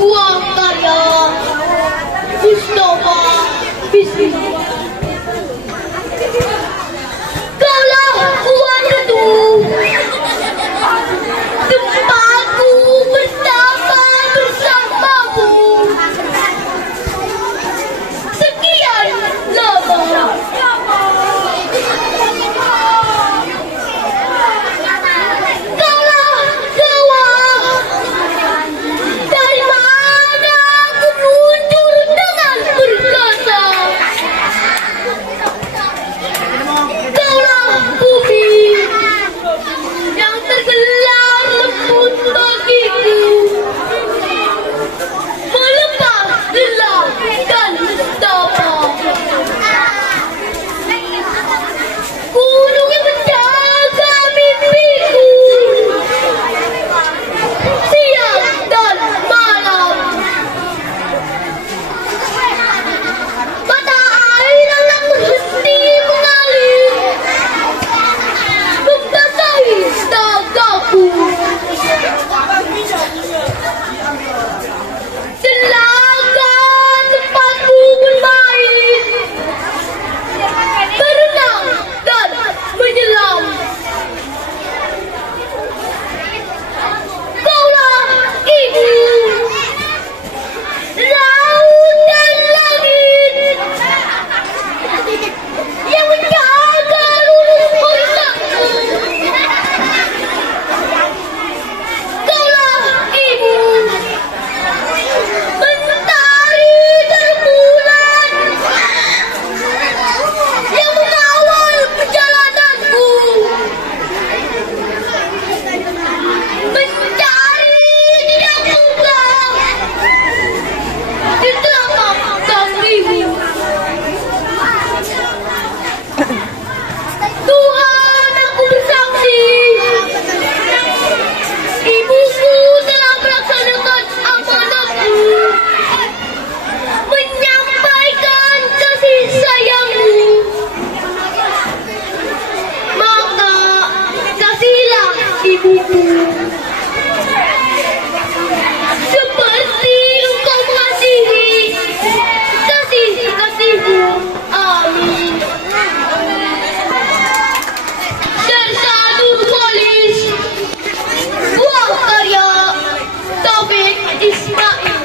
Buang karya Mustafa Bismillah. Kaulah uang itu tempatku bersama bersamamu. Sekian lama. Kaulah kawan. Dari mana aku muncul dengan berkata, kaulah bumi yang tergelar lembut bagiku, melepas lelah dan nestapa. Gunung yang menjaga mimpiku, siang dan malam. Mata air yang berhenti mengalir, membasahi dagaku. Telaga tempatku bermain, berenang dan menyelam. Kaulah ibu, laut dan langit, yang menjaga lurus otakku. Kaulah ibu, mentari terbulan, yang mengawal perjalananku, mencari tidak mudah di telapak kakimu. Tuhan, aku bersaksi, ibuku telah melaksanakan amanatku, menyampaikan kasih sayangmu. Maka kasihilah ibuku seperti engkau mengasihi kasih-kasihmu. Amin. Serta tulis buah karya Taufik Ismail.